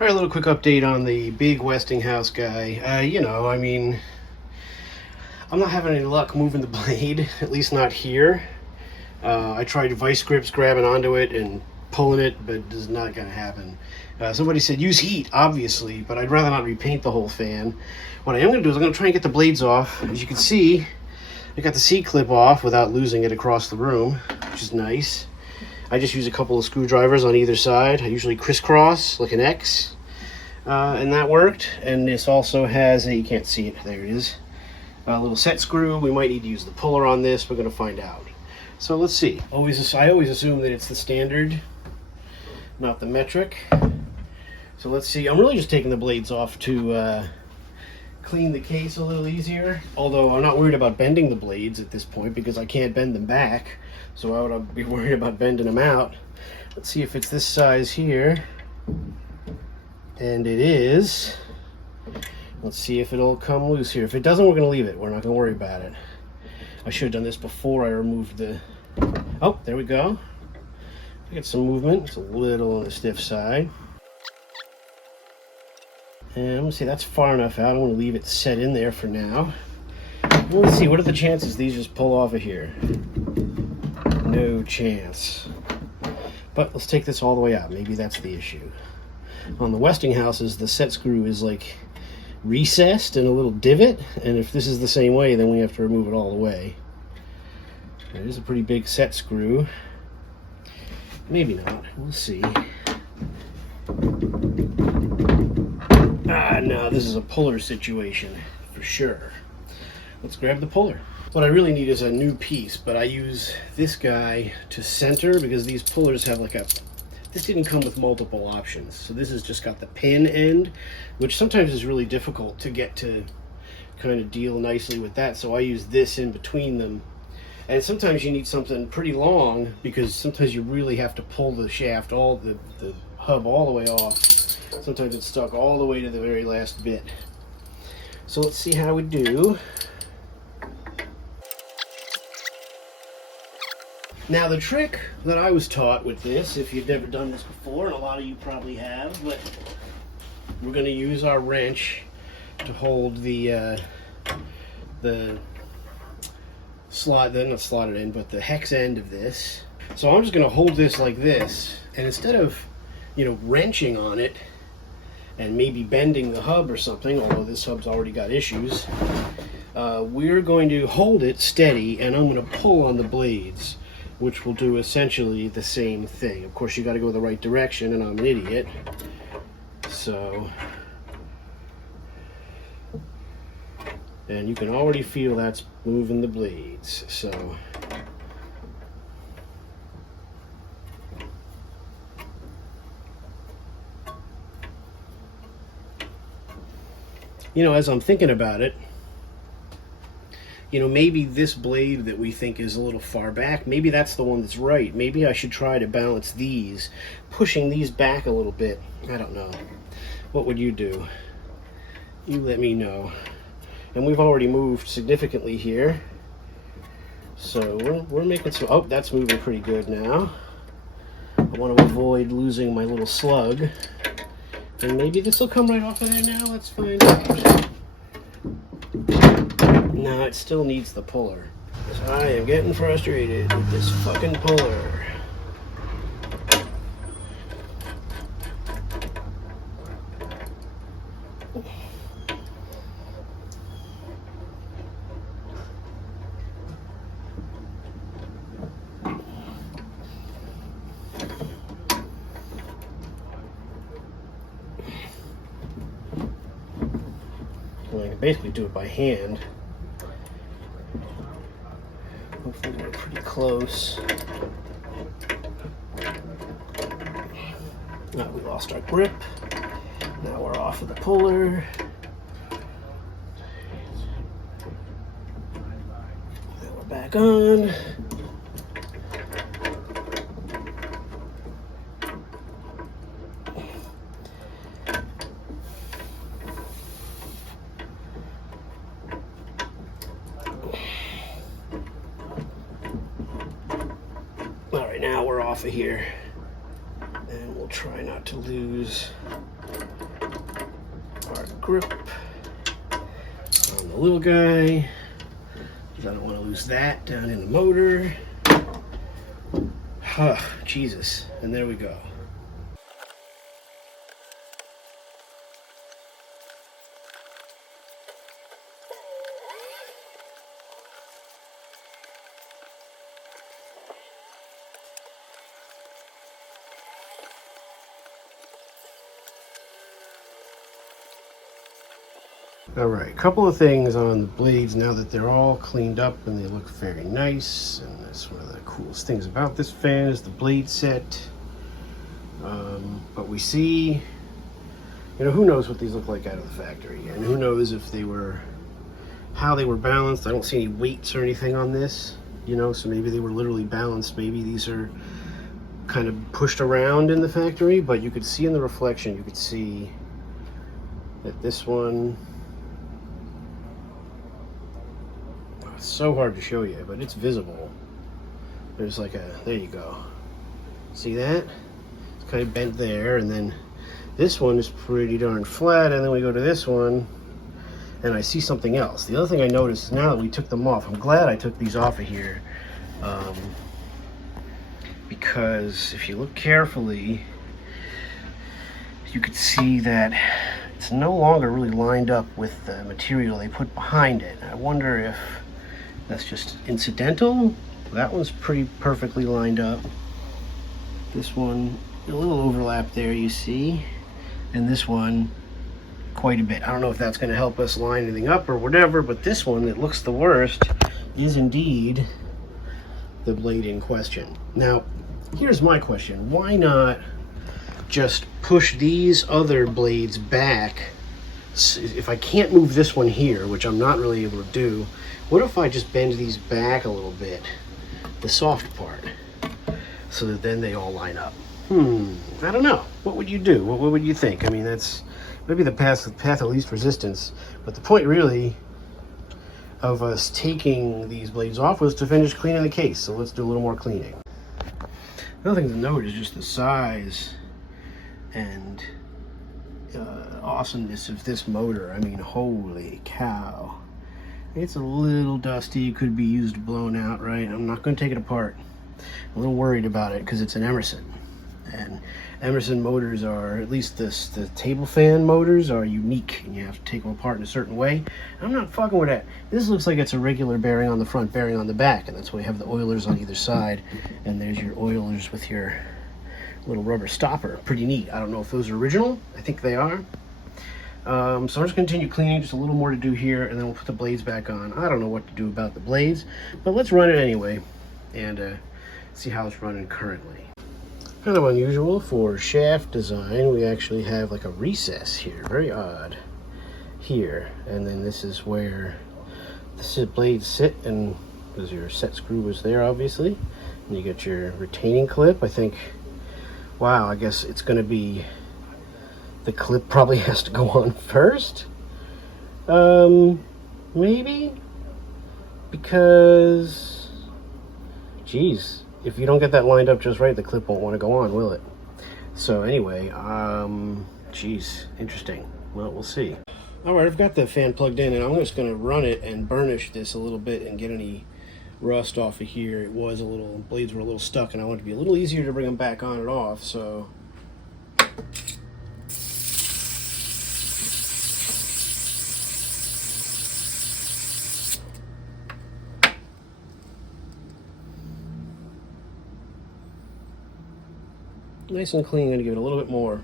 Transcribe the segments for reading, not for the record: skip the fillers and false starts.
All right, a little quick update on the big Westinghouse guy. I mean, I'm not having any luck moving the blade, at least not here. I tried vice grips grabbing onto it and pulling it, but it's not going to happen. Somebody said use heat, obviously, but I'd rather not repaint the whole fan. What I am going to do is I'm going to try and get the blades off. As you can see, I got the C-clip off without losing it across the room, which is nice. I just use a couple of screwdrivers on either side. I usually crisscross like an X, and that worked. And this also has a, you can't see it, there it is, a little set screw. We might need to use the puller on this. We're going to find out. So let's see. I always assume that it's the standard, not the metric. So let's see. I'm really just taking the blades off to clean the case a little easier. Although I'm not worried about bending the blades at this point because I can't bend them back. So why would I be worried about bending them out? Let's see if it's this size here. And it is. Let's see if it'll come loose here. If it doesn't, we're going to leave it. We're not going to worry about it. I should have done this before I removed the... Oh, there we go. I get some movement. It's a little on the stiff side. And I'm going to see that's far enough out. I want to leave it set in there for now. Let's see, what are the chances these just pull off of here? No chance. But let's take this all the way out. Maybe that's the issue. On the Westinghouses, the set screw is like recessed in a little divot, and if this is the same way, then we have to remove it all the way. It is a pretty big set screw. Maybe not. We'll see. No, this is a puller situation for sure. Let's grab the puller. What I really need is a new piece, but I use this guy to center because these pullers have like a... This didn't come with multiple options, so this has just got the pin end, which sometimes is really difficult to get to kind of deal nicely with that, so I use this in between them. And sometimes you need something pretty long because sometimes you really have to pull the shaft, the hub all the way off. Sometimes it's stuck all the way to the very last bit. So let's see how we do. Now the trick that I was taught with this, if you've never done this before, and a lot of you probably have, but we're going to use our wrench to hold the slot, then not slotted in, but the hex end of this. So I'm just going to hold this like this, and instead of, wrenching on it and maybe bending the hub or something, although this hub's already got issues, we're going to hold it steady, and I'm going to pull on the blades, which will do essentially the same thing. Of course, you got to go the right direction, and I'm an idiot. So, and you can already feel that's moving the blades. So, as I'm thinking about it, maybe this blade that we think is a little far back, maybe that's the one that's right. Maybe I should try to balance these, pushing these back a little bit. I don't know. What would you do? You let me know. And we've already moved significantly here. So we're making some... Oh, that's moving pretty good now. I want to avoid losing my little slug. And maybe this will come right off of there now. That's fine. No, it still needs the puller. I am getting frustrated with this fucking puller. Well, I can basically do it by hand. Hopefully we're pretty close. Now we lost our grip. Now we're off of the puller. Now we're back on. All right, now we're off of here. And we'll try not to lose our grip on the little guy, because I don't want to lose that down in the motor. Jesus, and there we go. All right, a couple of things on the blades now that they're all cleaned up and they look very nice. And that's one of the coolest things about this fan is the blade set. But we see, you know, who knows what these look like out of the factory, and who knows if they were, how they were balanced. I don't see any weights or anything on this, you know, so maybe they were literally balanced. Maybe these are kind of pushed around in the factory, but you could see in the reflection, you could see that this one, it's so hard to show you, but it's visible. There's like a, there you go. See that? It's kind of bent there, and then this one is pretty darn flat, and then we go to this one, and I see something else. The other thing I noticed is now that we took them off, I'm glad I took these off of here, because if you look carefully, you could see that it's no longer really lined up with the material they put behind it. I wonder if that's just incidental. That one's pretty perfectly lined up. This one, a little overlap there, you see, and this one quite a bit. I don't know if that's going to help us line anything up or whatever, but this one that looks the worst is indeed the blade in question. Now, here's my question. Why not just push these other blades back? If I can't move this one here, which I'm not really able to do, what if I just bend these back a little bit, the soft part, so that then they all line up? I don't know. What would you do? What would you think? I mean, that's maybe the path of least resistance, but the point really of us taking these blades off was to finish cleaning the case, so let's do a little more cleaning. Another thing to note is just the size and awesomeness of this motor. I mean, holy cow. It's a little dusty, could be used blown out, right? I'm not going to take it apart. I'm a little worried about it because it's an Emerson. And Emerson motors are, at least the table fan motors are unique, and you have to take them apart in a certain way. I'm not fucking with that. This looks like it's a regular bearing on the front, bearing on the back, and that's why you have the oilers on either side. And there's your oilers with your little rubber stopper. Pretty neat. I don't know if those are original. I think they are. So I'm just going to continue cleaning, just a little more to do here, and then we'll put the blades back on. I don't know what to do about the blades, but let's run it anyway and see how it's running currently. Kind of unusual for shaft design. We actually have like a recess here, very odd here, and then this is where the blades sit, and because your set screw was there obviously, and you get your retaining clip. I think, wow, I guess it's going to be, the clip probably has to go on first, maybe, because, geez, if you don't get that lined up just right, the clip won't want to go on, will it? So anyway, geez, interesting. Well, we'll see. All right, I've got the fan plugged in, and I'm just going to run it and burnish this a little bit and get any rust off of here. It was a little, blades were a little stuck, and I want it to be a little easier to bring them back on and off, so. Nice and clean. I'm going to give it a little bit more.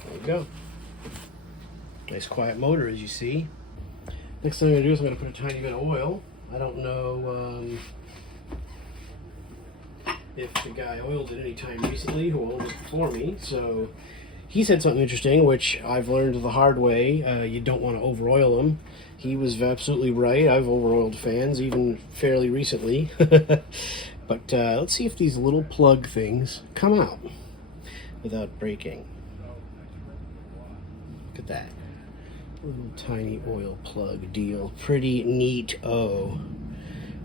There we go. Nice quiet motor, as you see. Next thing I'm going to do is I'm going to put a tiny bit of oil. I don't know if the guy oiled it any time recently who owned it before me, so he said something interesting, which I've learned the hard way. You don't want to over-oil them. He was absolutely right. I've over-oiled fans, even fairly recently. But let's see if these little plug things come out without breaking. Look at that. Little tiny oil plug deal. Pretty neat. Oh.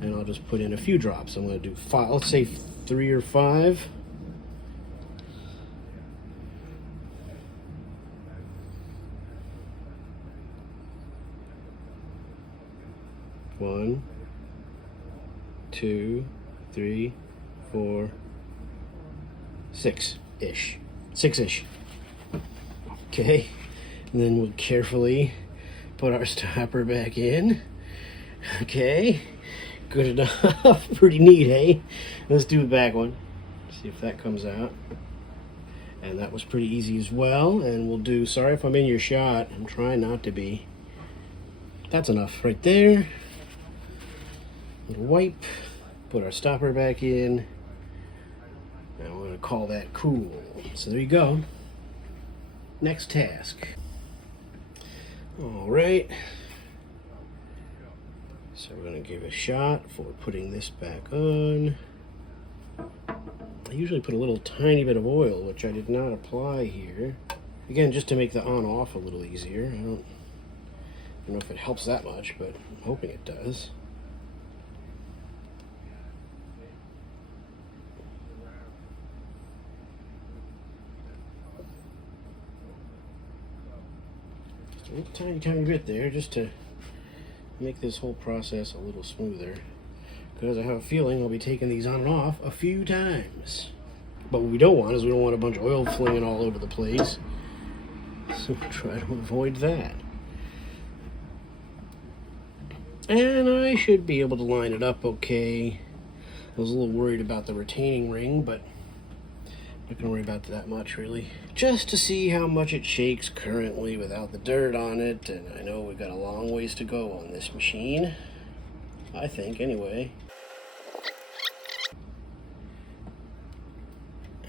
And I'll just put in a few drops. I'm going to do 5, let's say 3 or 5. One, 2, 3, 4, 6-ish. 6-ish. Okay. And then we'll carefully put our stopper back in. Okay. Good enough. Pretty neat, eh? Let's do the back one. See if that comes out. And that was pretty easy as well. And we'll do, sorry if I'm in your shot. I'm trying not to be. That's enough right there. Little wipe. Put our stopper back in. And we're going to call that cool. So there you go. Next task. All right. So we're going to give a shot for putting this back on. I usually put a little tiny bit of oil, which I did not apply here. Again, just to make the on-off a little easier. I don't know if it helps that much, but I'm hoping it does. Just a little tiny bit there, just to make this whole process a little smoother, because I have a feeling I'll be taking these on and off a few times. But what we don't want is we don't want a bunch of oil flinging all over the place, so we'll try to avoid that. And I should be able to line it up okay. I was a little worried about the retaining ring, but I'm not going to worry about that much really. Just to see how much it shakes currently without the dirt on it, and I know we've got a long ways to go on this machine. I think, anyway.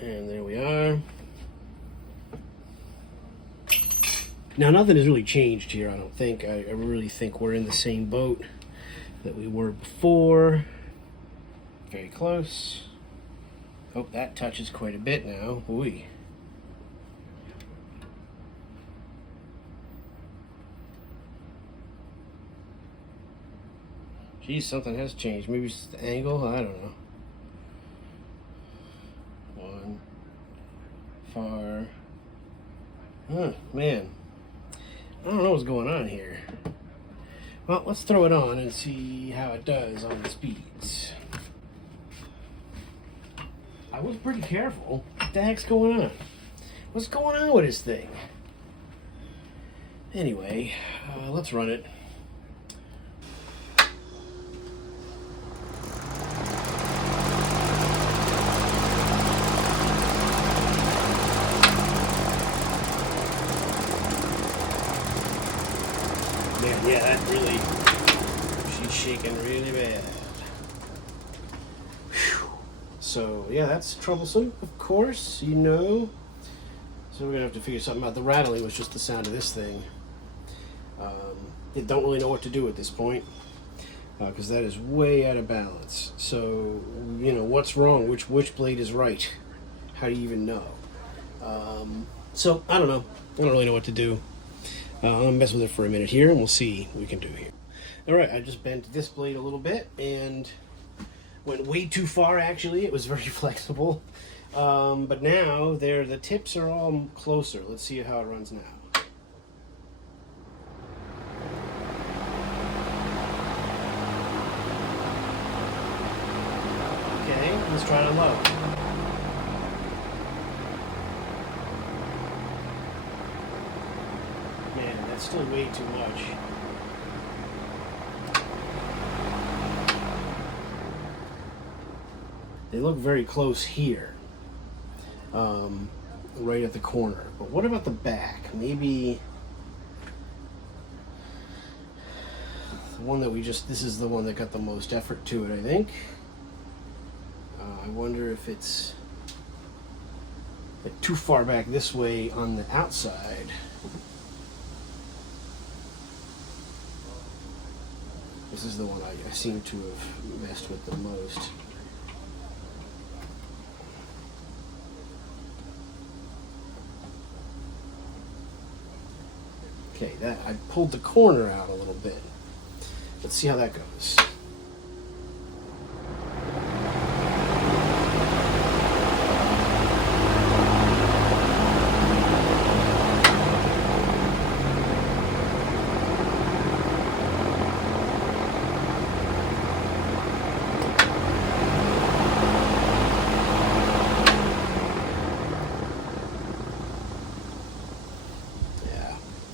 And there we are. Now, nothing has really changed here, I don't think. I really think we're in the same boat that we were before. Very close. Oh, that touches quite a bit now. Ooh. Geez, something has changed. Maybe it's the angle? I don't know. One. Far. Huh, man. I don't know what's going on here. Well, let's throw it on and see how it does on the speeds. I was pretty careful. What the heck's going on? What's going on with this thing? Anyway, let's run it. Man, yeah, that really, she's shaking really bad. So, yeah, that's troublesome, of course, you know. So we're going to have to figure something out. The rattling was just the sound of this thing. They don't really know what to do at this point, because that is way out of balance. So, you know, what's wrong? Which blade is right? How do you even know? So, I don't know. I don't really know what to do. I'm going to mess with it for a minute here, and we'll see what we can do here. Alright, I just bent this blade a little bit, and went way too far, actually. It was very flexible. But now, the tips are all closer. Let's see how it runs now. Okay, let's try it low. Man, that's still way too much. They look very close here, right at the corner. But what about the back? Maybe the one that this is the one that got the most effort to it, I think. I wonder if it's too far back this way on the outside. This is the one I seem to have messed with the most. Okay, that I pulled the corner out a little bit. Let's see how that goes.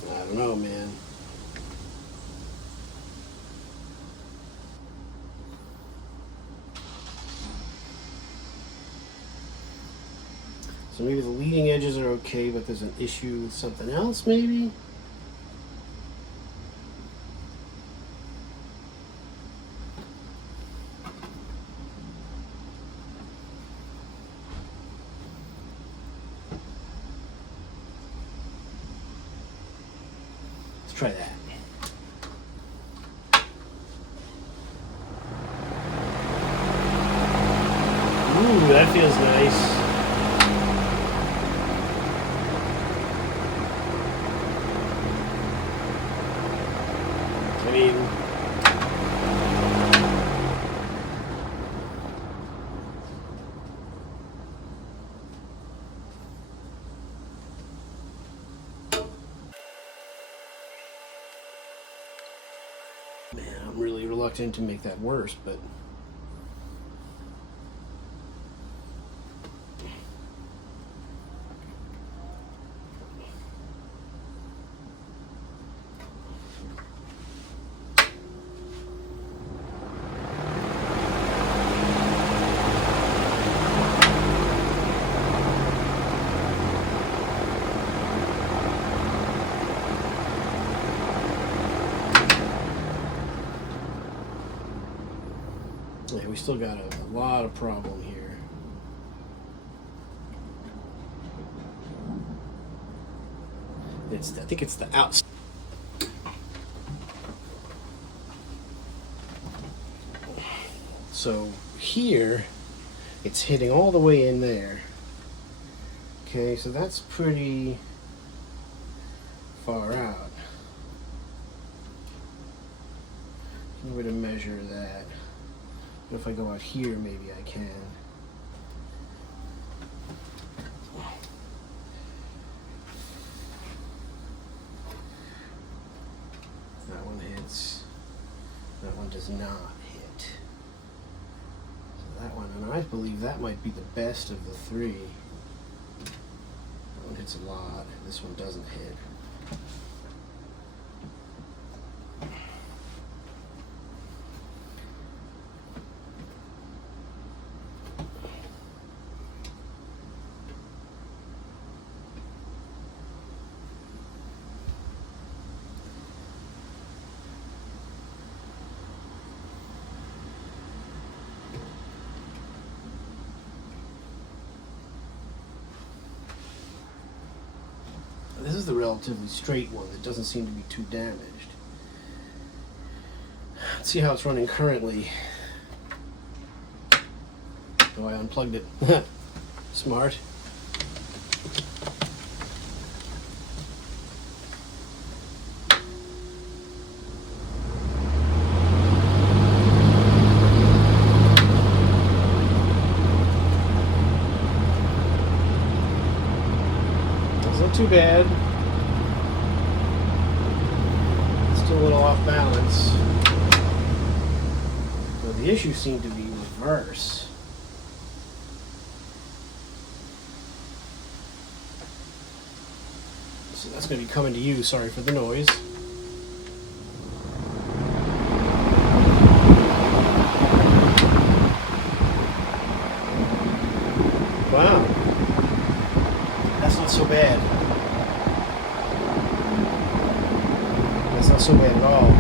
I don't know, man. So maybe the leading edges are okay, but there's an issue with something else, maybe? Let's try that. Ooh, that feels nice. I mean, man, I'm really reluctant to make that worse, but yeah, we still got a lot of problem here. I think it's the outside. So here, it's hitting all the way in there. Okay, so that's pretty far out. No way to measure that. If I go out here, maybe I can. That one hits. That one does not hit. So that one, and I believe that might be the best of the three. That one hits a lot. This one doesn't hit. This is the relatively straight one that doesn't seem to be too damaged. Let's see how it's running currently. Oh, I unplugged it. Smart. Not too bad. Still a little off balance. So the issue seemed to be reverse. So that's going to be coming to you. Sorry for the noise. Wow. That's not so bad. That's not so bad at all. A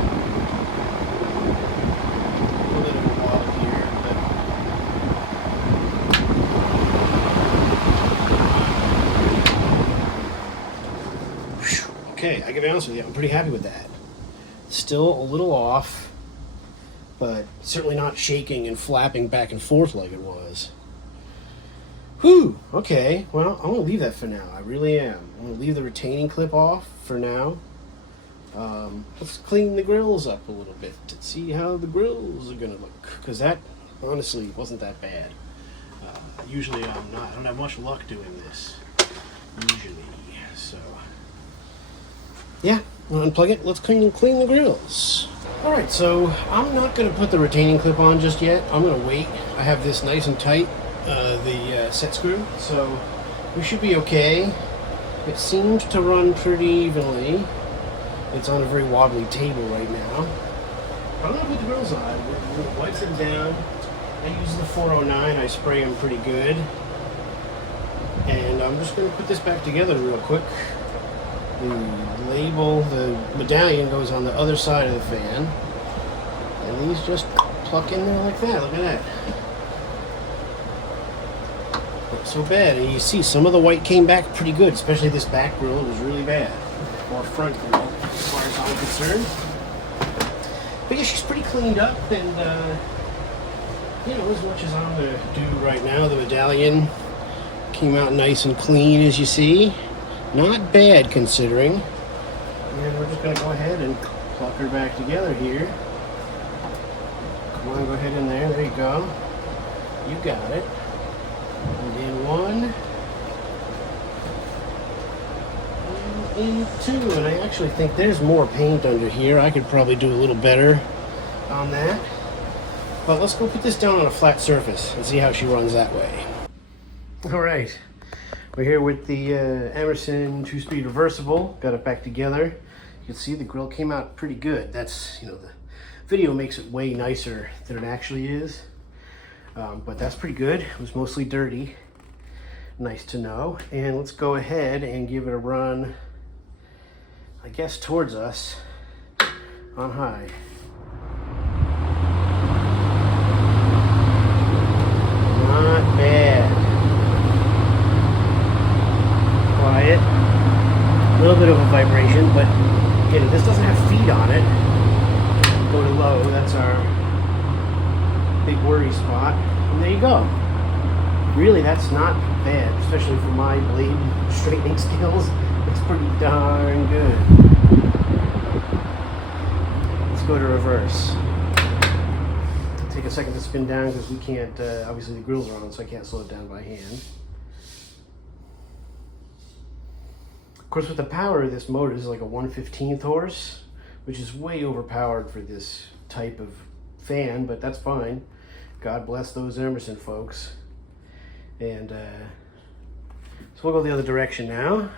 little bit of a wobble here, but whew. Okay, I gotta be honest with you, I'm pretty happy with that. Still a little off, but certainly not shaking and flapping back and forth like it was. Whew, okay, well, I'm going to leave that for now. I really am. I'm going to leave the retaining clip off for now. Let's clean the grills up a little bit to see how the grills are gonna look, because that honestly wasn't that bad. Usually I don't have much luck doing this usually, so yeah, we'll unplug it. Let's clean the grills. All right, so I'm not going to put the retaining clip on just yet. I'm going to wait. I have this nice and tight, the set screw, so we should be okay. It seems to run pretty evenly. It's on a very wobbly table right now. I'm going to put the grills on. I'm going to wipe them down. I use the 409. I spray them pretty good. And I'm just going to put this back together real quick. The label, the medallion goes on the other side of the fan. And these just pluck in there like that. Look at that. Not so bad. And you see some of the white came back pretty good, especially this back grill. It was really bad. Or front grill, as far as I'm concerned. But yeah, she's pretty cleaned up, and you know, as much as I'm going to do right now, the medallion came out nice and clean, as you see. Not bad considering. And we're just going to go ahead and pluck her back together here. Come on, go ahead in there. There you go. You got it. And in one. And in two. And I actually think there's more paint under here. I could probably do a little better on that. But let's go put this down on a flat surface and see how she runs that way. All right. We're here with the Emerson 2-speed reversible. Got it back together. You can see the grill came out pretty good. That's, you know, the video makes it way nicer than it actually is. But that's pretty good. It was mostly dirty. Nice to know. And let's go ahead and give it a run, I guess, towards us on high. Not bad. Quiet. A little bit of a vibration, but again, this doesn't have feet on it. Go to low, that's our big worry spot. And there you go. Really, that's not bad, especially for my blade straightening skills. It's pretty darn good. Let's go to reverse. Take a second to spin down because we can't, obviously the grills are on, so I can't slow it down by hand. Of course, with the power of this motor, this is like a 1/15 horse, which is way overpowered for this type of fan, but that's fine. God bless those Emerson folks. And so we'll go the other direction now.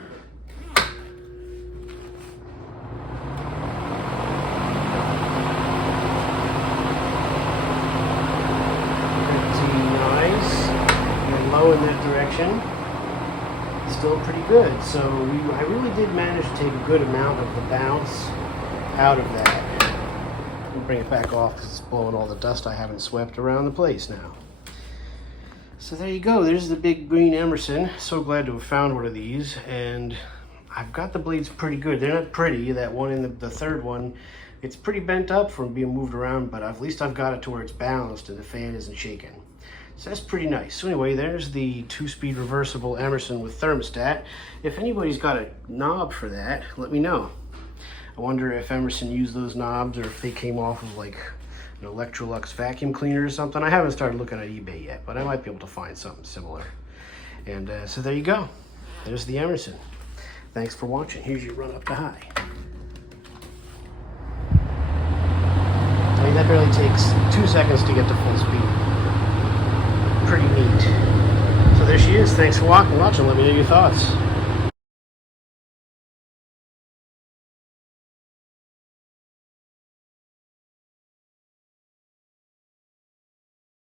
Low in that direction. Still pretty good. So I really did manage to take a good amount of the bounce out of that. I'll bring it back off because it's blowing all the dust I haven't swept around the place now. So there you go. There's the big green Emerson. So glad to have found one of these. And I've got the blades pretty good. They're not pretty. That one in the third one, it's pretty bent up from being moved around, but at least I've got it to where it's balanced and the fan isn't shaking. So that's pretty nice. So anyway, there's the 2-speed reversible Emerson with thermostat. If anybody's got a knob for that, let me know. I wonder if Emerson used those knobs or if they came off of like an Electrolux vacuum cleaner or something. I haven't started looking at eBay yet, but I might be able to find something similar. And so there you go. There's the Emerson. Thanks for watching. Here's your run up to high. I mean, that barely takes 2 seconds to get to full speed. Pretty neat. So there she is. Thanks for watching. Let me know your thoughts.